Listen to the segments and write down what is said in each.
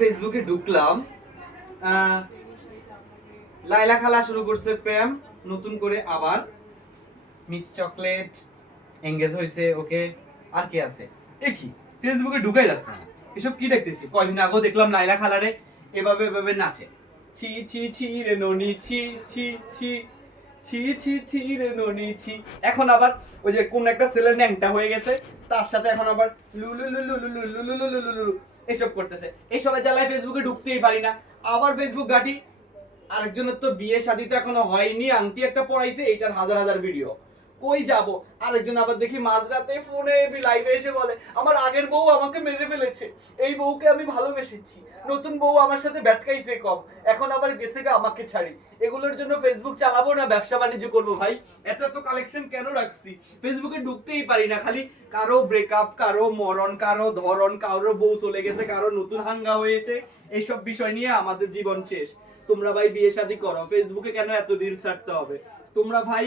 ফেসবুকে ঢুকলাম, লাইলা খালা শুরু করছে প্রেম নতুন করে আবার। মিস চকলেট এঙ্গেজ হয়েছে, ওকে। আর কে আছে? এ কি ফেসবুকে ঢুকাই যাচ্ছে না, এসব কি দেখতেছি? কয়দিন আগেও দেখলাম লাইলা খালারে এভাবে এভাবে নাচে। ছি ছি ছি রে ননি ছি ছি ছি ছি ছি ছি রে ননি ছি। এখন আবার ওই যে কোন একটা ছেলের ন্যাংটা হয়ে গেছে, তার সাথে এখন আবার লু লু লু লু লু লু লু লু লু লু লু এসব করতেছে। এইসবের জ্বালায় ফেসবুকে ঢুকতেই পারি না। আবার ফেসবুক ঘাটি, আরেকজনের তো বিয়ে শাদী তো এখনো হয়নি, আংটি একটা পড়াইছে, এইটার হাজার হাজার ভিডিও। কই যাব? আরেকজন আবার দেখি মাঝরাতে ফোনে লাইভে এসে বলে আমার আগের বউ আমাকে মেরে ফেলেছে, এই বউকে আমি ভালোবেসেছি, নতুন বউ আমার সাথে ব্যাটকাইছে কম, এখন আবার গেছে গা আমাকে ছাড়ি। এগুলোর জন্য ফেসবুক চালাবো না ব্যবসা বাণিজ্য করবো? ভাই এত এত কালেকশন কেন রাখছি? ফেসবুকে ঢুকতেই পারি না, খালি কারো ব্রেকআপ, কারো মরণ, কারো ধরন, কারো বউ চলে গেছে, কারো নতুন হাঙ্গা হয়েছে, এইসব বিষয় নিয়ে আমাদের জীবন শেষ। তোমরা ভাই বিয়ে শাদী করো, ফেসবুকে কেন এত রিল ছাড়তে হবে? তোমরা ভাই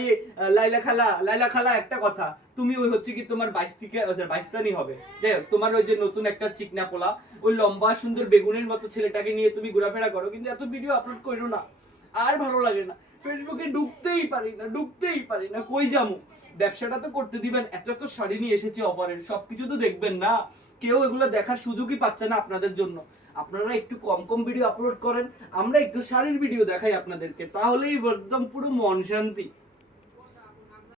লাইলা খালা একটা কথা, তুমি ওই হচ্ছে কি তোমার 22 থেকে 22 হবে, যাই হোক, তোমার ওই যে নতুন একটা চিকনা পোলা, ওই লম্বা সুন্দর বেগুনের মতো ছেলেটাকে নিয়ে তুমি ঘোরাফেরা করো, কিন্তু এত ভিডিও আপলোড করো না। আর ভালো লাগে না, ফেসবুকে ঢুকতেই পারি না, ঢুকতেই পারি না। কই যাবো? ব্যবসাটা তো করতে দিবেন, এত এত শাড়ি নিয়ে এসেছি অফারের, সবকিছু তো দেখবেন না। কেউ এগুলো দেখার সুযোগই পাচ্ছে না আপনাদের জন্য। আপনারা একটু কম কম ভিডিও আপলোড করেন, আমরা একটু শাড়ির ভিডিও দেখাই আপনাদেরকে, তাহলেই একদম পুরো মন শান্তি।